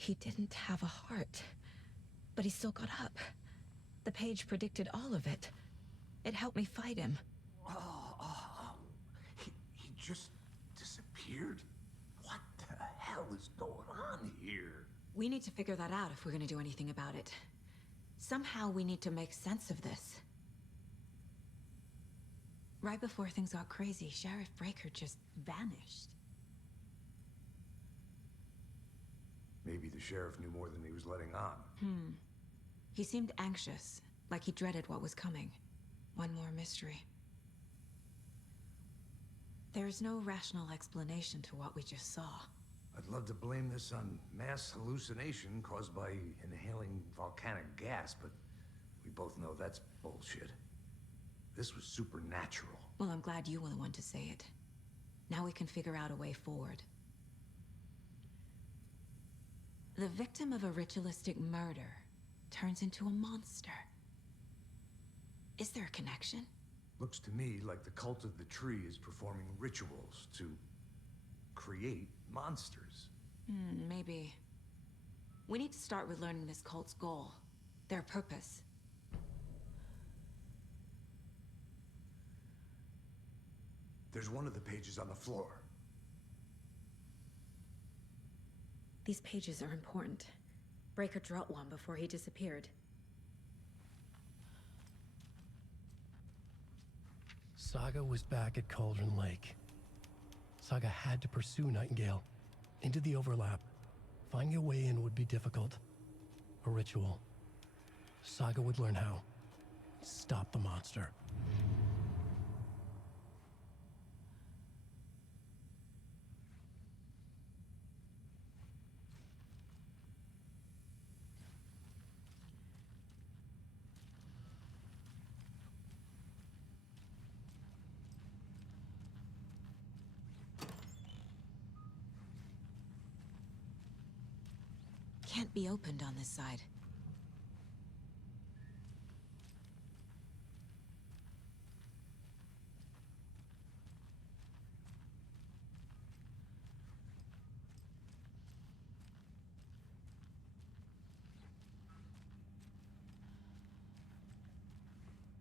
He didn't have a heart, but he still got up. The page predicted all of it. It helped me fight him. He just disappeared? What the hell is going on here? We need to figure that out if we're gonna do anything about it. Somehow we need to make sense of this. Right before things got crazy, Sheriff Breaker just vanished. Maybe the sheriff knew more than he was letting on. He seemed anxious, like he dreaded what was coming. One more mystery. There's no rational explanation to what we just saw. I'd love to blame this on mass hallucination caused by inhaling volcanic gas, but we both know that's bullshit. This was supernatural. Well, I'm glad you were the one to say it. Now we can figure out a way forward. The victim of a ritualistic murder turns into a monster. Is there a connection? Looks to me like the cult of the tree is performing rituals to create monsters. Maybe. We need to start with learning this cult's goal, their purpose. There's one of the pages on the floor. These pages are important. Breaker dropped one before he disappeared. Saga was back at Cauldron Lake. Saga had to pursue Nightingale into the overlap. Finding a way in would be difficult. A ritual. Saga would learn how. Stop the monster. Can't be opened on this side.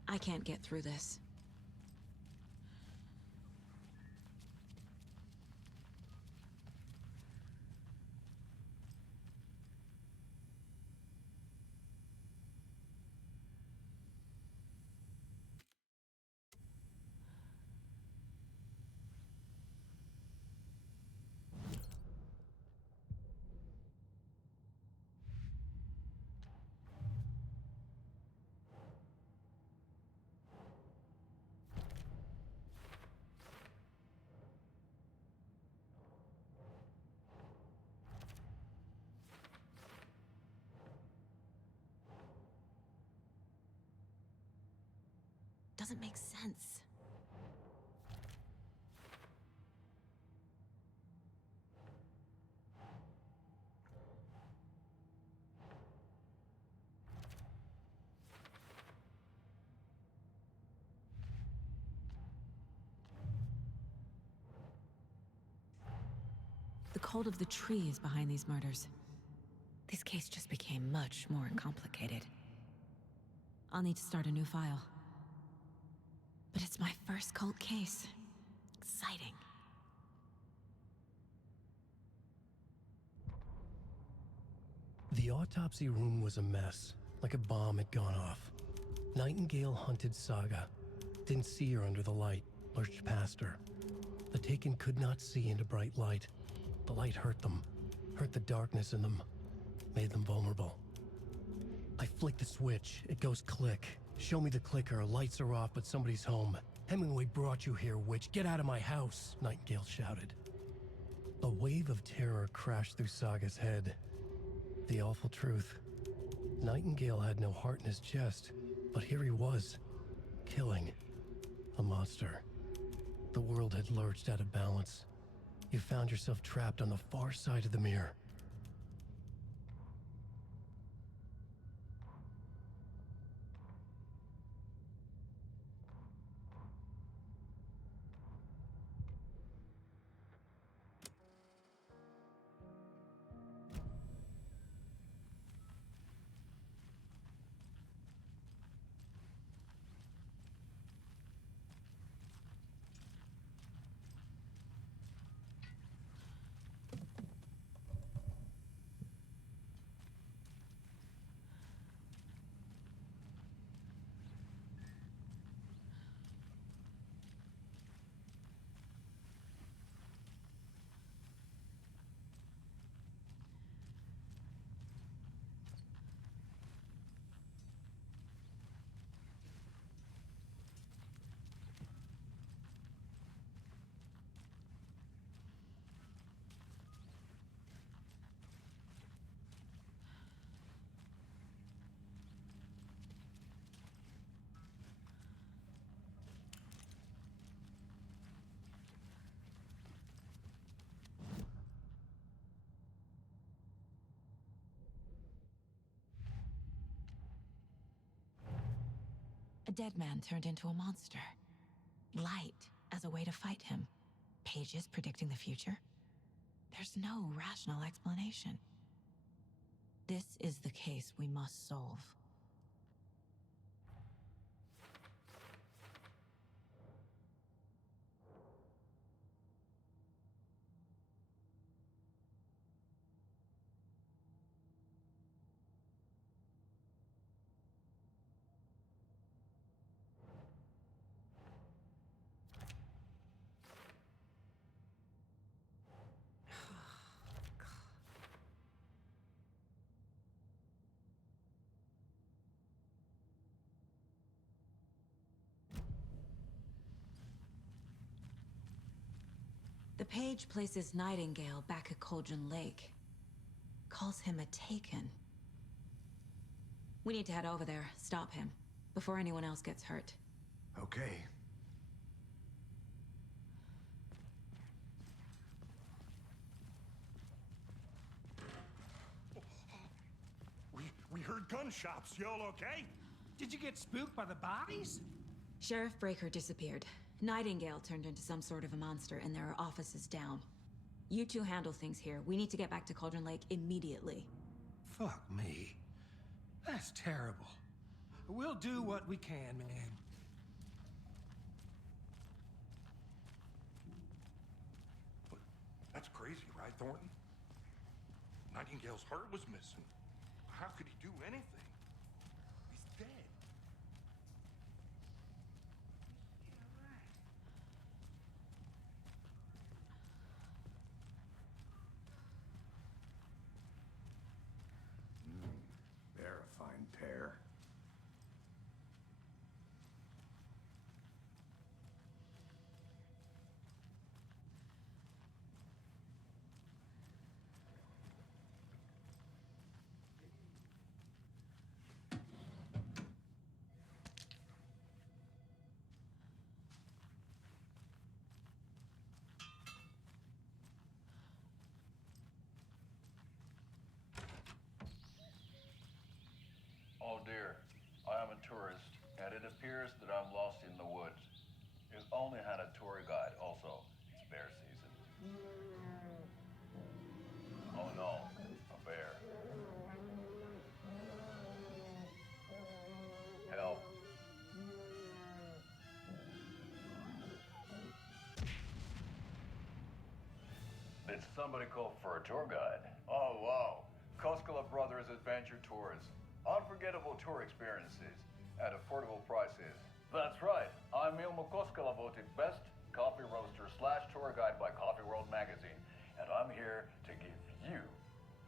I can't get through this. Doesn't make sense. The cult of the tree is behind these murders. This case just became much more complicated. I'll need to start a new file. But it's my first cult case. Exciting. The autopsy room was a mess, like a bomb had gone off. Nightingale hunted Saga. Didn't see her under the light, lurched past her. The Taken could not see into bright light. The light hurt them, hurt the darkness in them, made them vulnerable. I flick the switch, it goes click. Show me the clicker, lights are off, but somebody's home. Hemingway brought you here, witch. Get out of my house, Nightingale shouted. A wave of terror crashed through Saga's head. The awful truth. Nightingale had no heart in his chest, but here he was, killing a monster. The world had lurched out of balance. You found yourself trapped on the far side of the mirror. A dead man turned into a monster. Light as a way to fight him. Pages predicting the future? There's no rational explanation. This is the case we must solve. The page places Nightingale back at Cauldron Lake. Calls him a Taken. We need to head over there, stop him, before anyone else gets hurt. Okay. We heard gunshots. Y'all okay? Did you get spooked by the bodies? Sheriff Breaker disappeared. Nightingale turned into some sort of a monster, and there are offices down. You two handle things here. We need to get back to Cauldron Lake immediately. Fuck me. That's terrible. We'll do what we can, man. But that's crazy, right, Thornton? Nightingale's heart was missing. How could he do anything? He's dead. They're a fine pair. Oh dear, I am a tourist, and it appears that I'm lost in the woods. You only had a tour guide, also. It's bear season. Oh no, a bear. Help. Did somebody call for a tour guide? Oh wow, Koskela Brothers Adventure Tours. Unforgettable tour experiences at affordable prices. That's right. I'm Ilmo Koskela, voted best coffee roaster / tour guide by Coffee World magazine, and I'm here to give you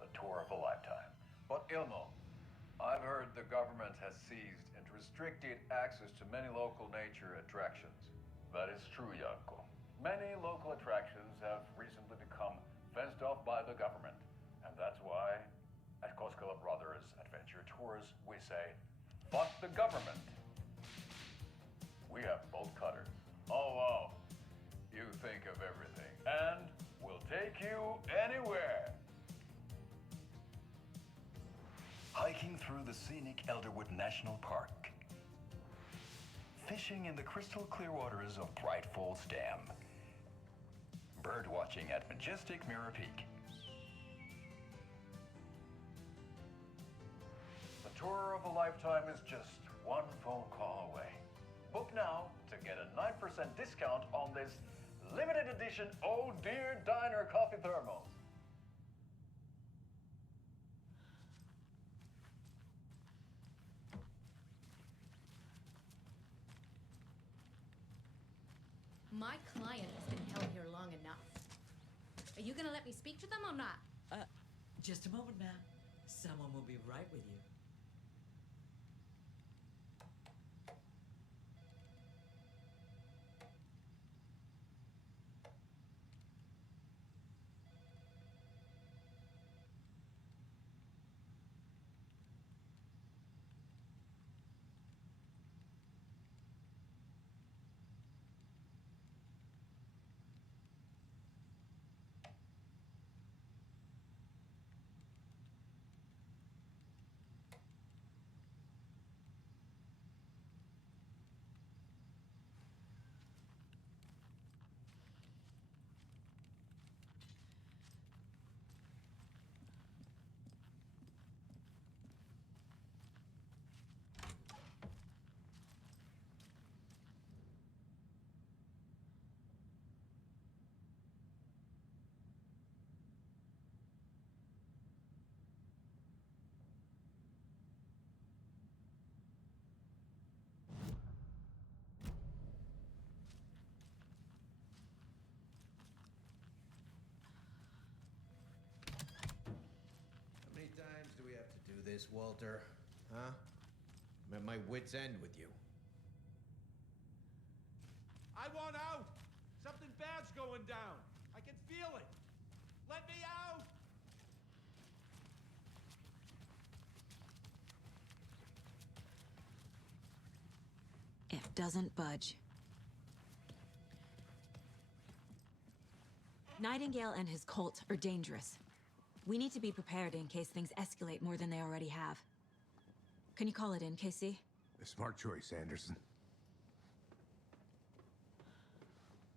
the tour of a lifetime. But Ilmo, I've heard the government has seized and restricted access to many local nature attractions. That is true, Janko. Many local attractions have recently become fenced off by the government, and that's why at Koskela Brothers Adventure Tours, we say, fuck the government. We have bolt cutters. Oh, wow. You think of everything. And we'll take you anywhere. Hiking through the scenic Elderwood National Park. Fishing in the crystal clear waters of Bright Falls Dam. Bird watching at majestic Mirror Peak. Tour of a lifetime is just one phone call away. Book now to get a 9% discount on this limited edition Oh Dear Diner coffee thermos. My client has been held here long enough. Are you gonna let me speak to them or not? Just a moment, ma'am. Someone will be right with you. this, Walter? Huh? I'm at my wit's end with you. I want out! Something bad's going down. I can feel it. Let me out! It doesn't budge. Nightingale and his cult are dangerous. We need to be prepared in case things escalate more than they already have. Can you call it in, Casey? A smart choice, Anderson.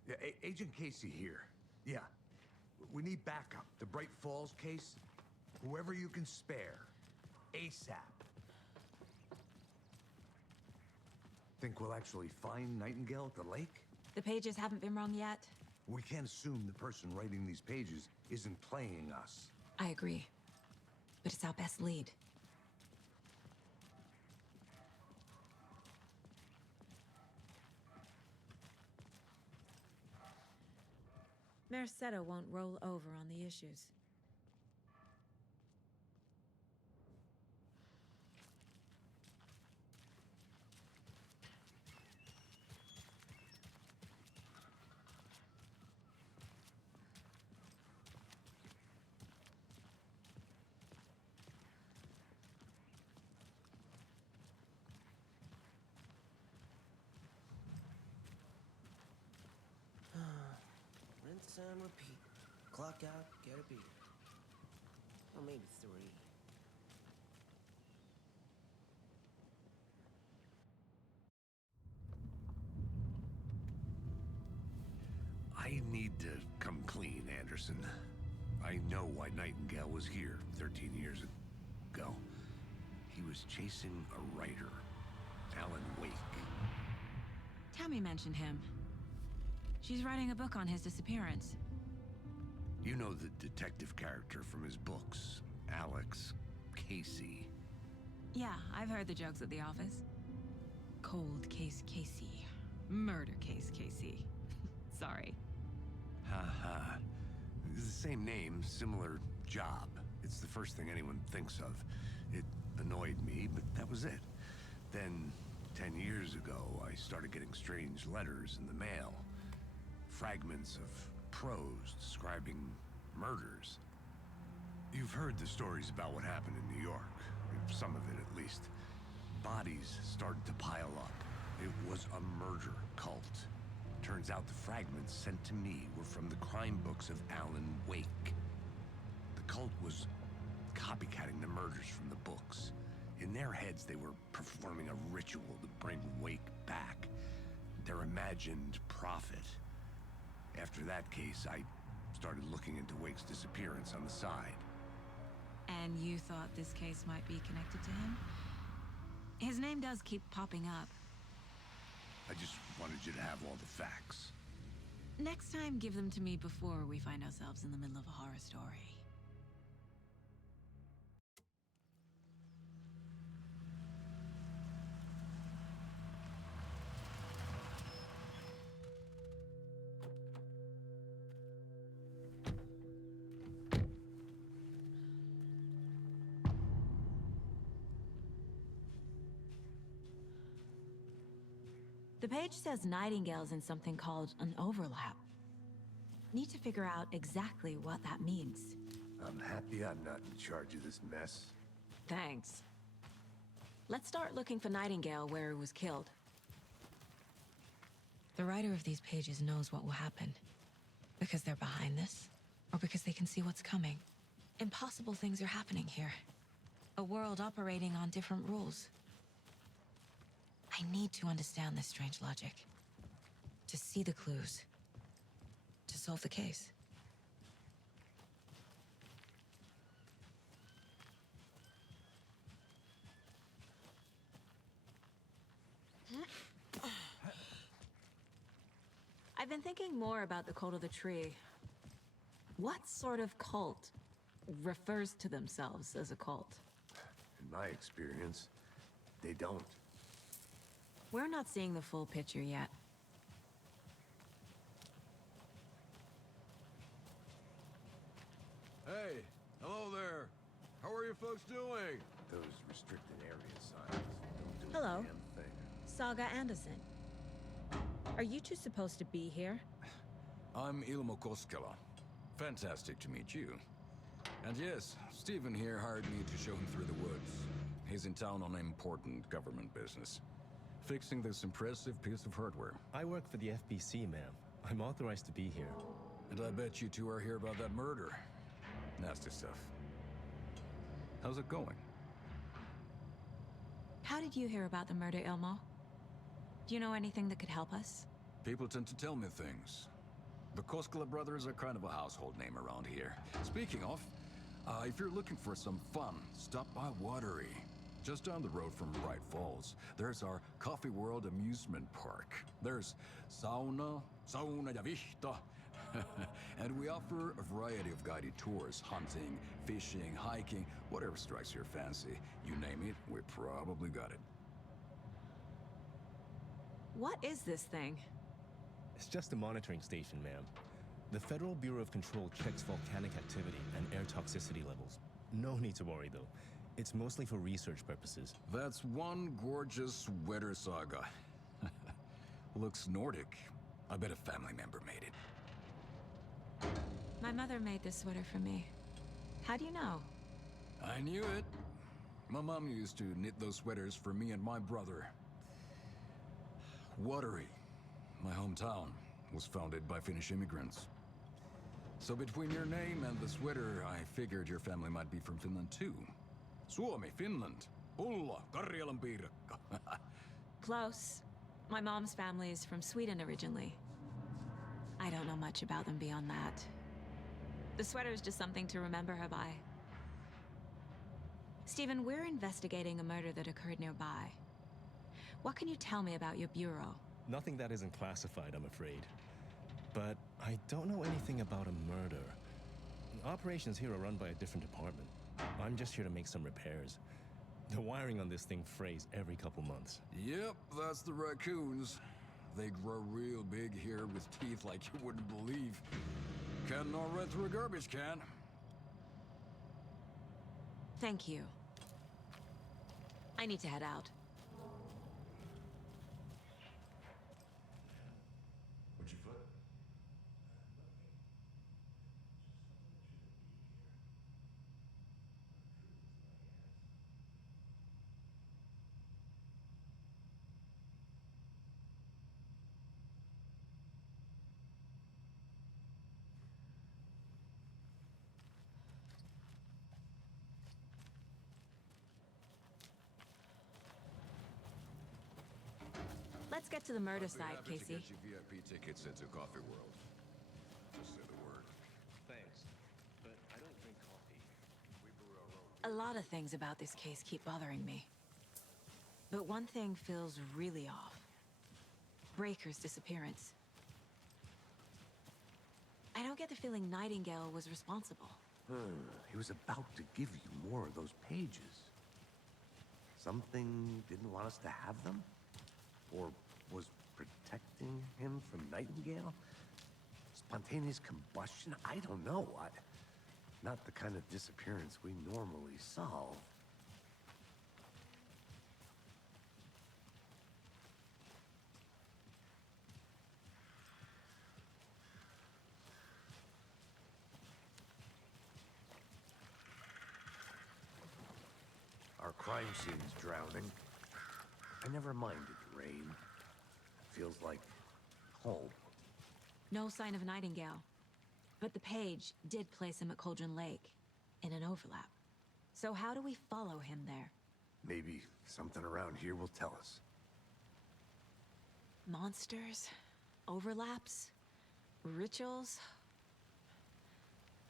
Yeah, Agent Casey here. Yeah. We need backup. The Bright Falls case, whoever you can spare. ASAP. Think we'll actually find Nightingale at the lake? The pages haven't been wrong yet. We can't assume the person writing these pages isn't playing us. I agree. But it's our best lead. Mercado won't roll over on the issues. Rinse and repeat. Clock out, get a beer. Or maybe 3. I need to come clean, Anderson. I know why Nightingale was here 13 years ago. He was chasing a writer, Alan Wake. Tammy mentioned him. She's writing a book on his disappearance. You know the detective character from his books, Alex Casey. Yeah, I've heard the jokes at the office. Cold case Casey. Murder case Casey. Sorry. Ha ha. It's the same name, similar job. It's the first thing anyone thinks of. It annoyed me, but that was it. Then, 10 years ago, I started getting strange letters in the mail. Fragments of prose describing murders. You've heard the stories about what happened in New York. Some of it, at least. Bodies started to pile up. It was a murder cult. Turns out the fragments sent to me were from the crime books of Alan Wake. The cult was copycatting the murders from the books. In their heads, they were performing a ritual to bring Wake back. Their imagined prophet. After that case, I started looking into Wake's disappearance on the side. And you thought this case might be connected to him? His name does keep popping up. I just wanted you to have all the facts. Next time, give them to me before we find ourselves in the middle of a horror story. The page says Nightingale's in something called an overlap. Need to figure out exactly what that means. I'm happy I'm not in charge of this mess. Thanks. Let's start looking for Nightingale where he was killed. The writer of these pages knows what will happen. Because they're behind this, or because they can see what's coming. Impossible things are happening here. A world operating on different rules. I need to understand this strange logic. To see the clues. To solve the case. I've been thinking more about the Cult of the Tree. What sort of cult refers to themselves as a cult? In my experience, they don't. We're not seeing the full picture yet. Hey, hello there. How are you folks doing? Those restricted area signs. Don't do a Hello. damn thing. Saga Anderson. Are you two supposed to be here? I'm Ilmo Koskela. Fantastic to meet you. And yes, Stephen here hired me to show him through the woods. He's in town on important government business. Fixing this impressive piece of hardware. I work for the FBC, ma'am. I'm authorized to be here. And I bet you two are here about that murder. Nasty stuff. How's it going? How did you hear about the murder, Ilmo? Do you know anything that could help us? People tend to tell me things. The Koskela brothers are kind of a household name around here. Speaking of, if you're looking for some fun, stop by Watery. Just down the road from Bright Falls, there's our Coffee World amusement park. There's sauna ja vihta. And we offer a variety of guided tours, hunting, fishing, hiking, whatever strikes your fancy. You name it, we probably got it. What is this thing? It's just a monitoring station, ma'am. The Federal Bureau of Control checks volcanic activity and air toxicity levels. No need to worry, though. It's mostly for research purposes. That's one gorgeous sweater, Saga. Looks Nordic. I bet a family member made it. My mother made this sweater for me. How do you know? I knew it. My mom used to knit those sweaters for me and my brother. Watery, my hometown, was founded by Finnish immigrants. So between your name and the sweater, I figured your family might be from Finland too. Suomi, Finland. Pulla, Karjalan piirakka. Close. My mom's family is from Sweden originally. I don't know much about them beyond that. The sweater is just something to remember her by. Stephen, we're investigating a murder that occurred nearby. What can you tell me about your bureau? Nothing that isn't classified, I'm afraid. But I don't know anything about a murder. Operations here are run by a different department. I'm just here to make some repairs. The wiring on this thing frays every couple months. Yep, that's the raccoons. They grow real big here with teeth like you wouldn't believe. Can't gnaw right through a garbage can. Thank you. I need to head out. What'd you foot? Let's get to the murder I'd be site, happy to Casey. get you VIP tickets into Coffee World. Just say the word. Thanks, but I don't drink coffee. A lot of things about this case keep bothering me. But one thing feels really off. Breaker's disappearance. I don't get the feeling Nightingale was responsible. He was about to give you more of those pages. Something didn't want us to have them? Or was protecting him from Nightingale? Spontaneous combustion? I don't know. Not the kind of disappearance we normally solve. Our crime scene's drowning. I never minded rain. Feels like home. No sign of Nightingale. But the page did place him at Cauldron Lake, in an overlap. So how do we follow him there? Maybe something around here will tell us. Monsters? Overlaps? Rituals?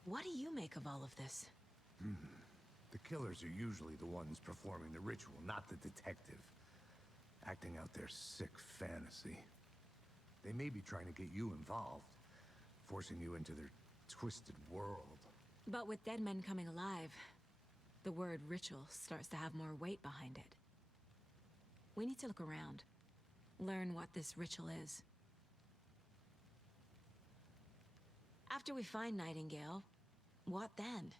What do you make of all of this? The killers are usually the ones performing the ritual, not the detective. Acting out their sick fantasy. They may be trying to get you involved, forcing you into their twisted world. But with dead men coming alive, the word ritual starts to have more weight behind it. We need to look around, learn what this ritual is. After we find Nightingale, what then?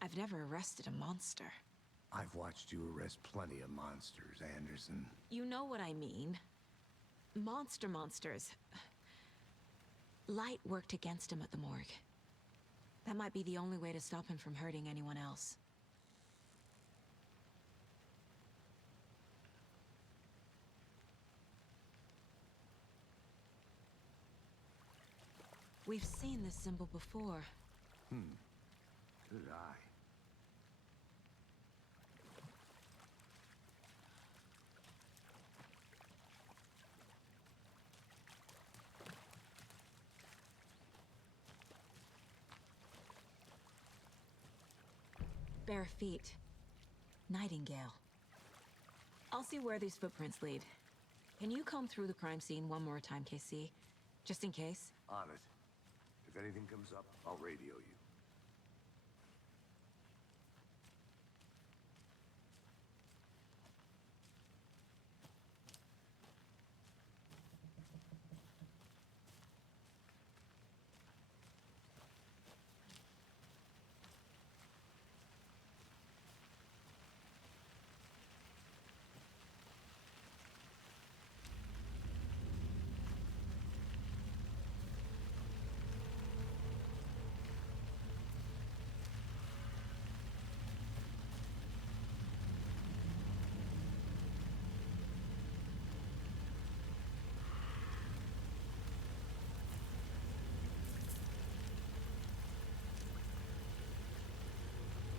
I've never arrested a monster. I've watched you arrest plenty of monsters, Anderson. You know what I mean. Monsters. Light worked against him at the morgue. That might be the only way to stop him from hurting anyone else. We've seen this symbol before. Good eye. Bare feet. Nightingale. I'll see where these footprints lead. Can you comb through the crime scene one more time, KC? Just in case? On it. If anything comes up, I'll radio you.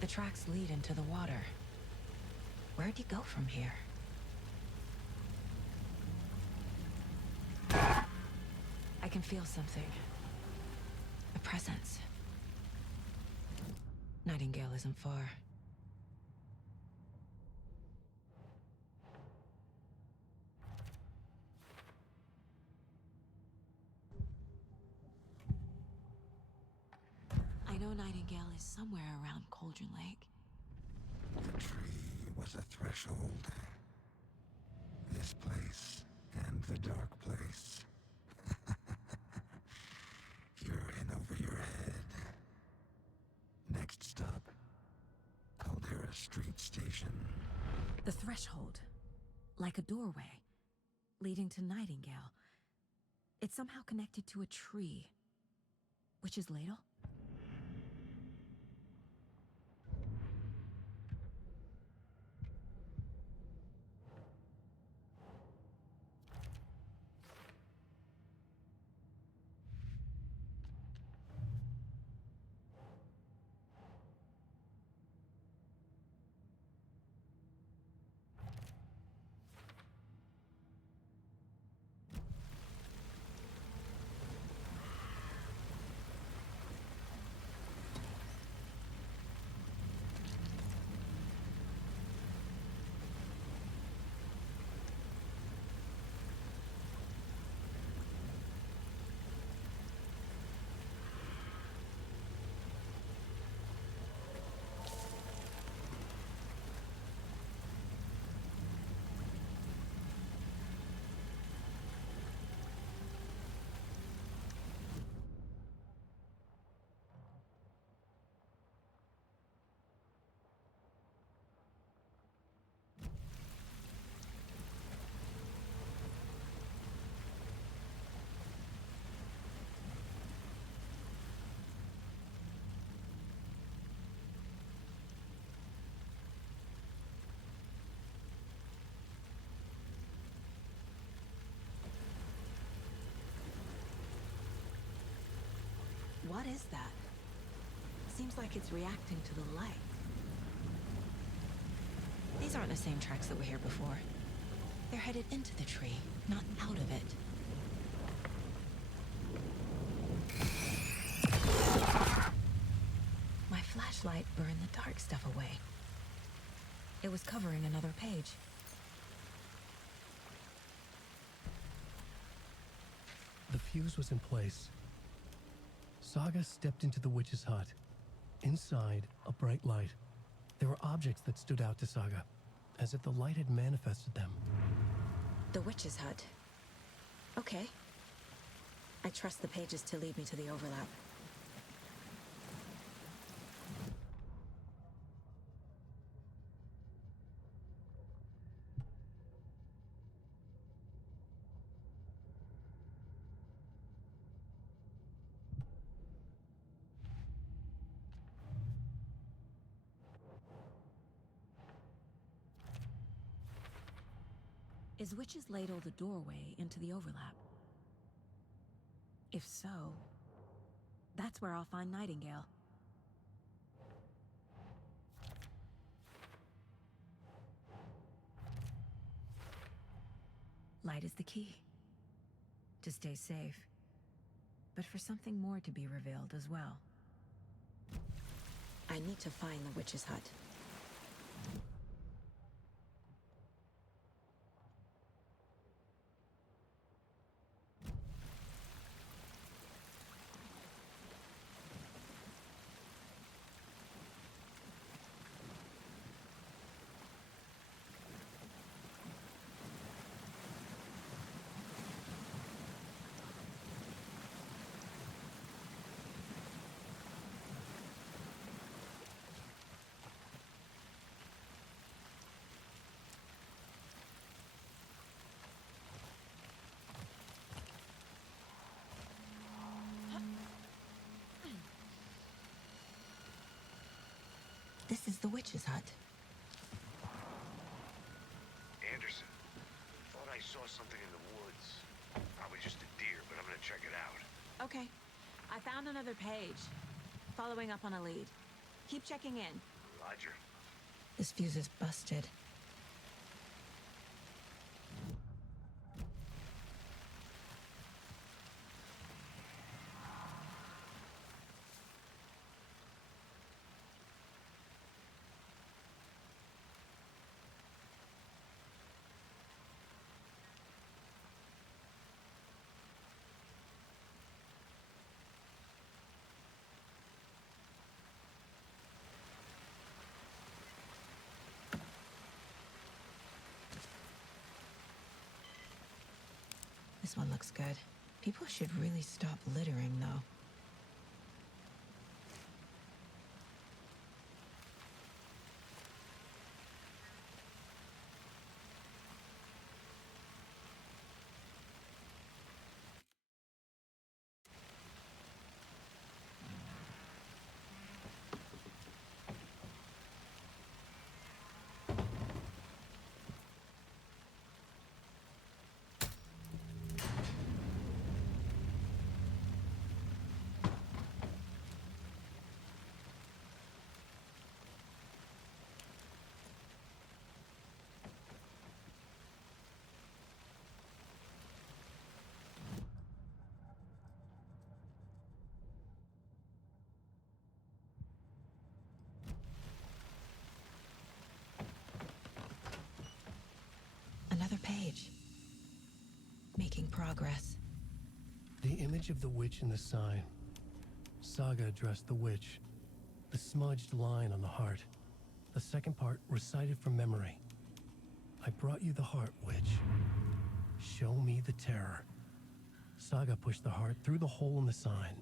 The tracks lead into the water. Where'd he go from here? I can feel something. A presence. Nightingale isn't far. I know Nightingale is somewhere around Cauldron Lake. The tree was a threshold. This place and the dark place. You're in over your head. Next stop, Caldera Street Station. The threshold. Like a doorway. Leading to Nightingale. It's somehow connected to a tree. Witch's Ladle? What is that? Seems like it's reacting to the light. These aren't the same tracks that were here before. They're headed into the tree, not out of it. My flashlight burned the dark stuff away. It was covering another page. The fuse was in place. Saga stepped into the witch's hut. Inside, a bright light. There were objects that stood out to Saga, as if the light had manifested them. The witch's hut. Okay. I trust the pages to lead me to the overlap. Is Witch's Ladle the doorway into the overlap? If so, that's where I'll find Nightingale. Light is the key. To stay safe. But for something more to be revealed as well. I need to find the witch's hut. This is the witch's hut. Anderson, thought I saw something in the woods. Probably just a deer, but I'm gonna check it out. Okay. I found another page. Following up on a lead. Keep checking in. Roger. This fuse is busted. This one looks good. People should really stop littering, though. Another page. Making progress. The image of the witch in the sign. Saga addressed the witch. The smudged line on the heart. The second part recited from memory. I brought you the heart, witch. Show me the terror. Saga pushed the heart through the hole in the sign.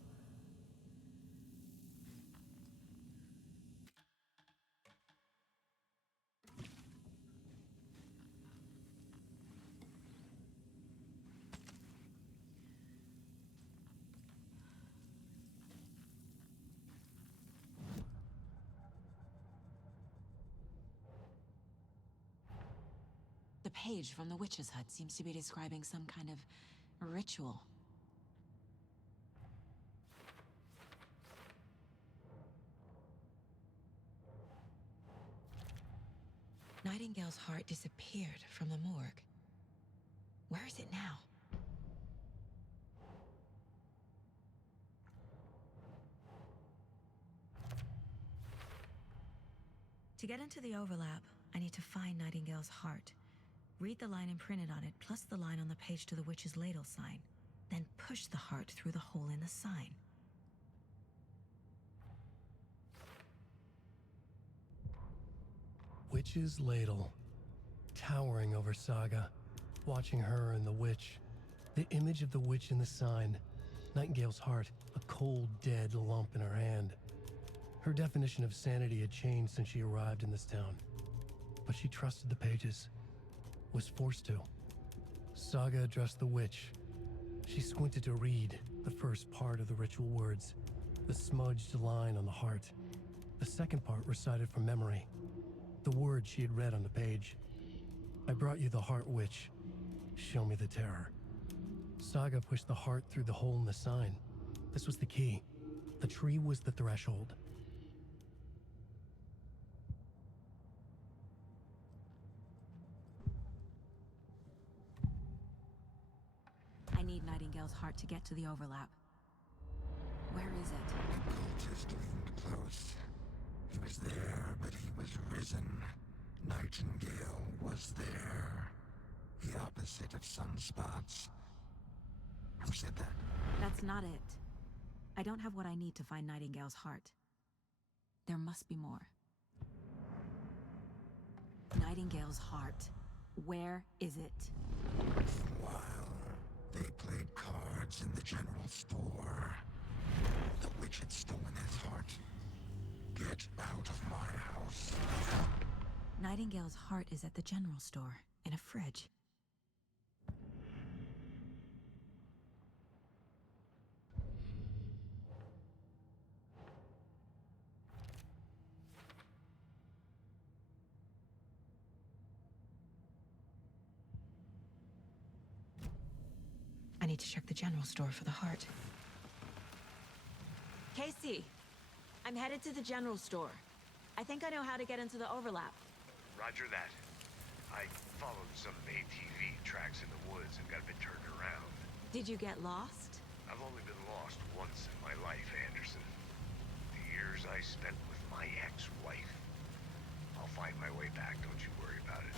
The page from the witch's hut seems to be describing some kind of ritual. Nightingale's heart disappeared from the morgue. Where is it now? To get into the overlap, I need to find Nightingale's heart. Read the line imprinted on it, plus the line on the page to the witch's ladle sign. Then push the heart through the hole in the sign. Witch's ladle. Towering over Saga. Watching her and the witch. The image of the witch in the sign. Nightingale's heart, a cold, dead lump in her hand. Her definition of sanity had changed since she arrived in this town. But she trusted the pages. Was forced to. Saga addressed the witch. She squinted to read the first part of the ritual words, the smudged line on the heart. The second part recited from memory, the words she had read on the page. I brought you the heart, witch. Show me the terror. Saga pushed the heart through the hole in the sign. This was the key. The tree was the threshold. I need Nightingale's heart to get to the overlap. Where is it? Cultist leaned close. He was there, but he was risen. Nightingale was there. The opposite of sunspots. Who said that? That's not it. I don't have what I need to find Nightingale's heart. There must be more. Nightingale's heart. Where is it? While they played cards in the general store, the witch had stolen his heart. Get out of my house. Nightingale's heart is at the general store, in a fridge. I need to check the general store for the heart. Casey, I'm headed to the general store. I think I know how to get into the overlap. Roger that. I followed some ATV tracks in the woods and got a bit turned around. Did you get lost? I've only been lost once in my life, Anderson. The years I spent with my ex-wife. I'll find my way back, don't you worry about it.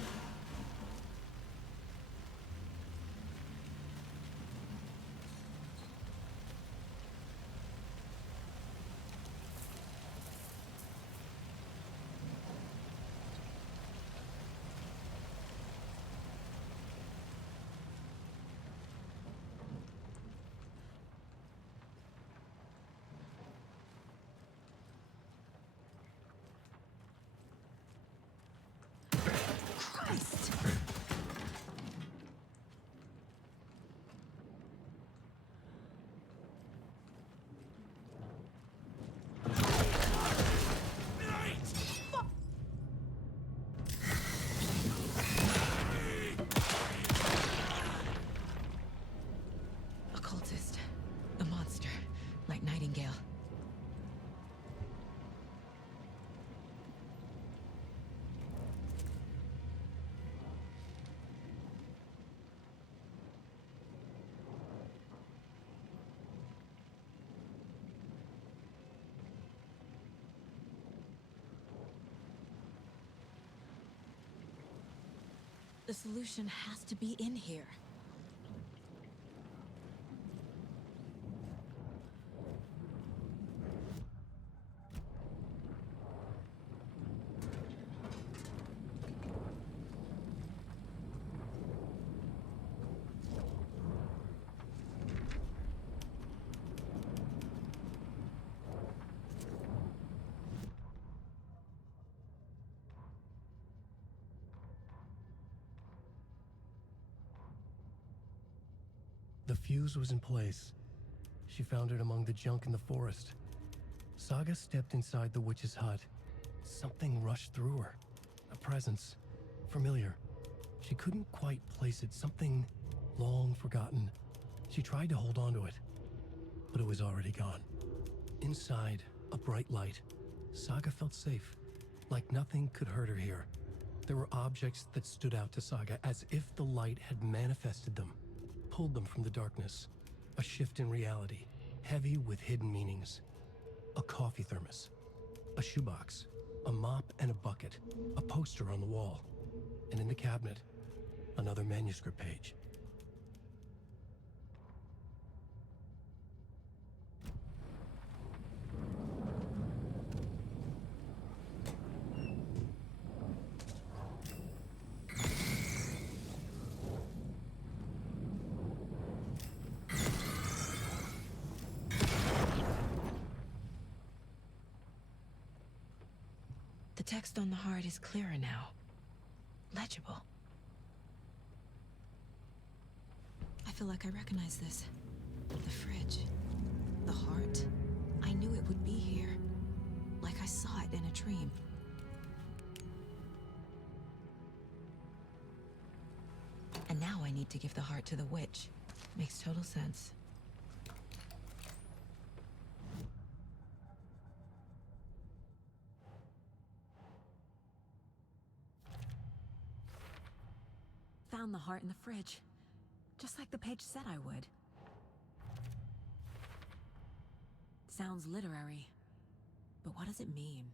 Nightingale. The solution has to be in here. The fuse was in place. She found it among the junk in the forest. Saga stepped inside the witch's hut. Something rushed through her. A presence. Familiar. She couldn't quite place it. Something long forgotten. She tried to hold on to it, but it was already gone. Inside, a bright light. Saga felt safe. Like nothing could hurt her here. There were objects that stood out to Saga as if the light had manifested them. Pulled them from the darkness. A shift in reality, heavy with hidden meanings. A coffee thermos, a shoebox, a mop and a bucket, a poster on the wall, and in the cabinet, another manuscript page. The text on the heart is clearer now. Legible. I feel like I recognize this. The fridge. The heart. I knew it would be here. Like I saw it in a dream. And Now I need to give the heart to the witch. Makes total sense. Found the heart in the fridge. Just like the page said I would. Sounds literary. But what does it mean?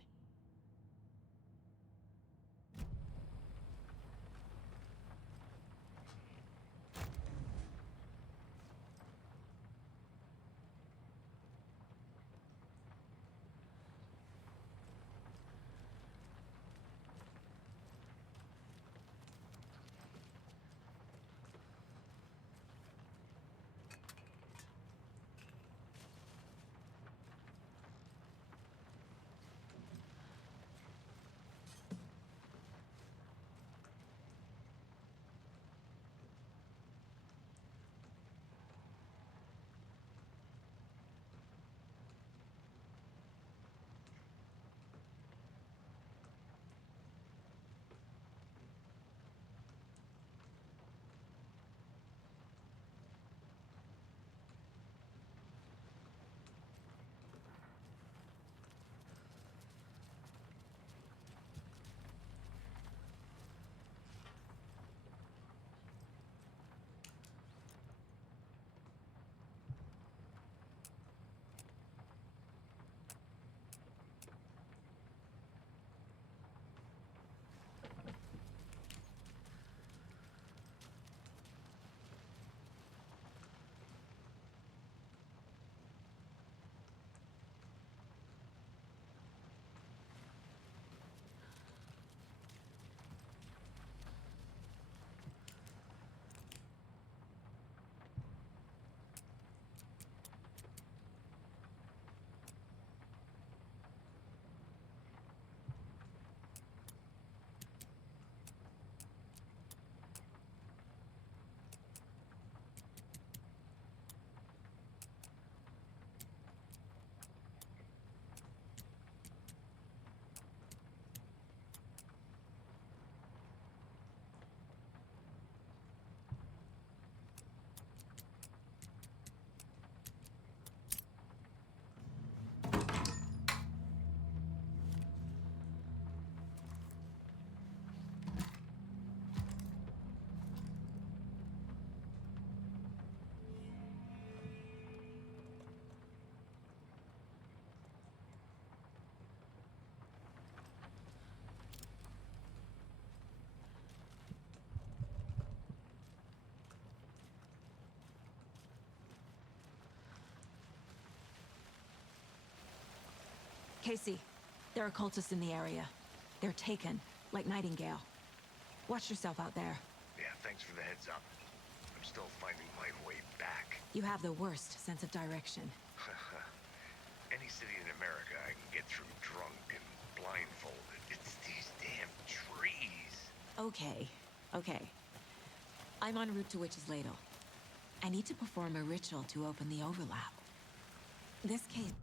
Casey, there are cultists in the area. They're taken, like Nightingale. Watch yourself out there. Yeah, thanks for the heads up. I'm still finding my way back. You have the worst sense of direction. Any city in America I can get through drunk and blindfolded. It's these damn trees. Okay. I'm en route to Witch's Ladle. I need to perform a ritual to open the overlap. This case...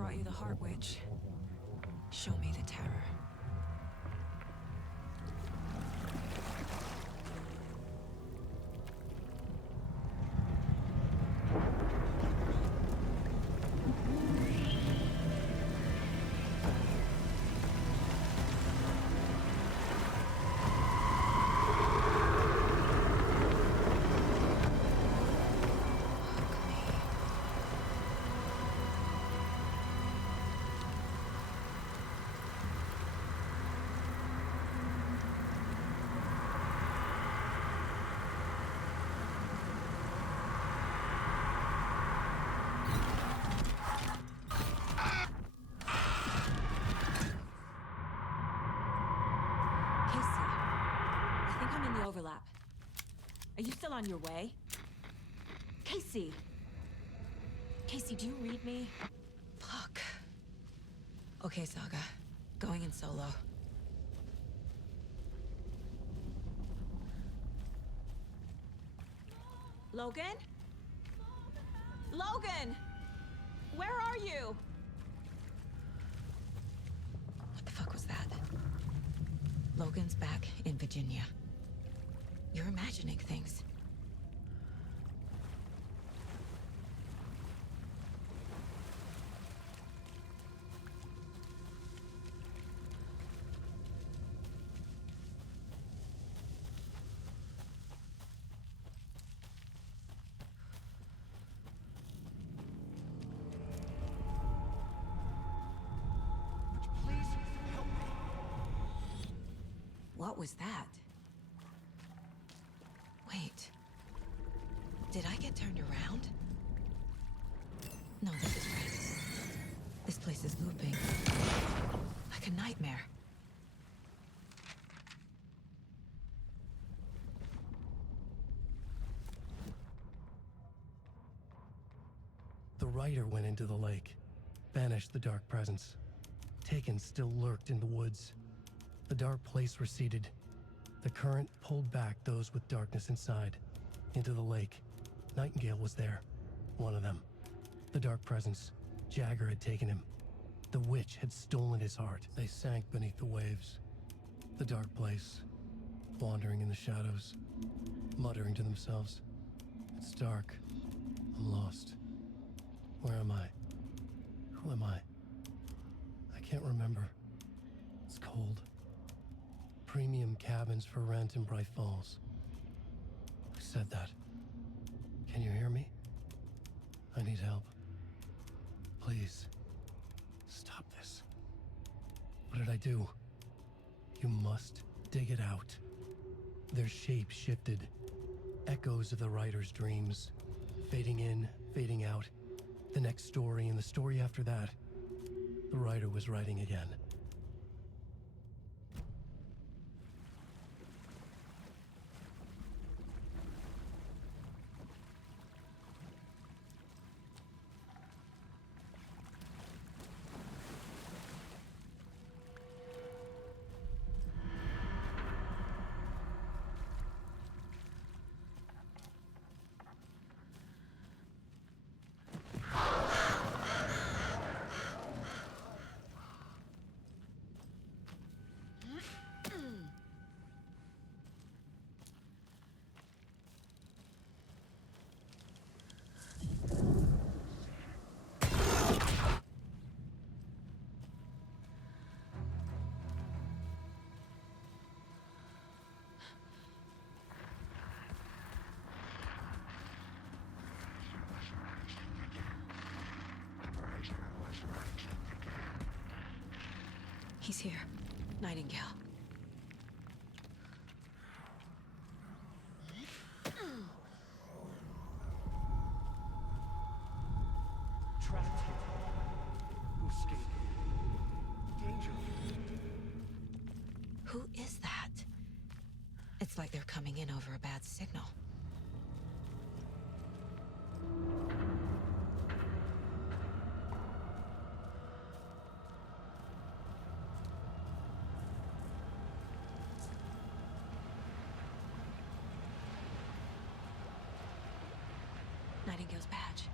brought you the Heart Witch. Show me the terror. Overlap. Are you still on your way? Casey! Casey, do you read me? Fuck. Okay, Saga. Going in solo. Logan? Logan! Where are you? What the fuck was that? Logan's back in Virginia. You're imagining things. Please help me. What was that? Wait. Did I get turned around? No, this is right. This place is looping. Like a nightmare. The rider went into the lake, banished the dark presence. Taken still lurked in the woods. The dark place receded. The current pulled back those with darkness inside, into the lake. Nightingale was there, one of them. The dark presence, Jagger had taken him. The witch had stolen his heart. They sank beneath the waves. The dark place, wandering in the shadows, muttering to themselves. It's dark. I'm lost. Where am I? Who am I? I can't remember. It's cold. Premium cabins for rent in Bright Falls. Who said that? Can you hear me? I need help. Please. Stop this. What did I do? You must dig it out. Their shape shifted. Echoes of the writer's dreams. Fading in, fading out. The next story and the story after that. The writer was writing again. He's here. Nightingale. Trapped here. No escape. Danger. Who is that? It's like they're coming in over a bad signal. Nightingale's badge.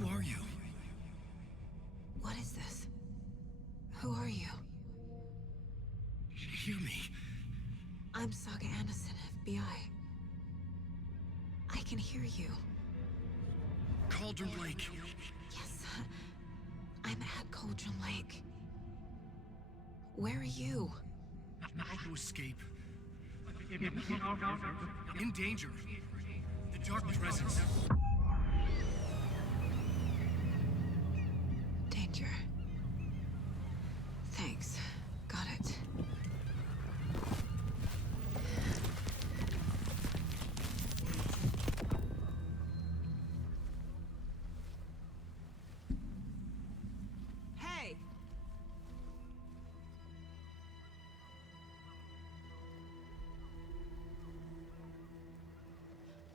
Who are you? What is this? Who are you? Hear me. I'm Saga Anderson, FBI. I can hear you. Cauldron Lake. Yes, I'm at Cauldron Lake. Where are you? How to escape. In danger. The Dark Presence. Danger. Thanks. Got it. Hey!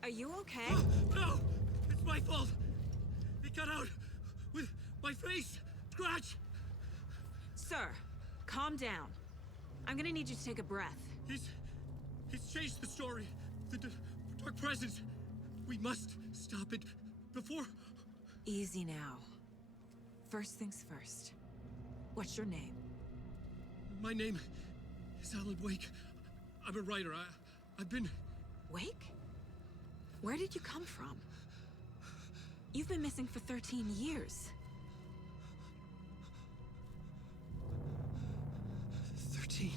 Are you okay? No! It's my fault! It got out with my face! Scratch! Sir, calm down. I'm gonna need you to take a breath. He's changed the story. The Dark Presence. We must stop it before... Easy now. First things first. What's your name? My name is Alan Wake. I'm a writer. I've been... Wake? Where did you come from? You've been missing for 13 years. 13.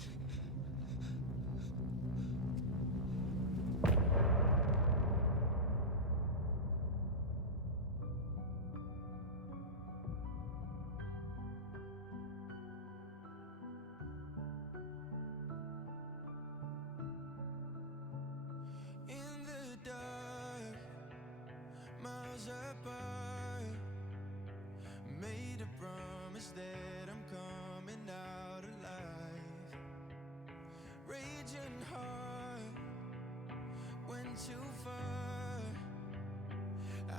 In the dark, miles apart, made a promise that I'm coming out alive. Raging heart, went too far. I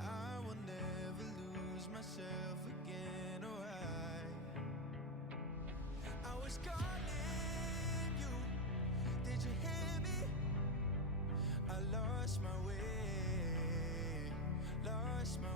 will never lose myself again, or I was calling you, did you hear me? I lost my way, lost my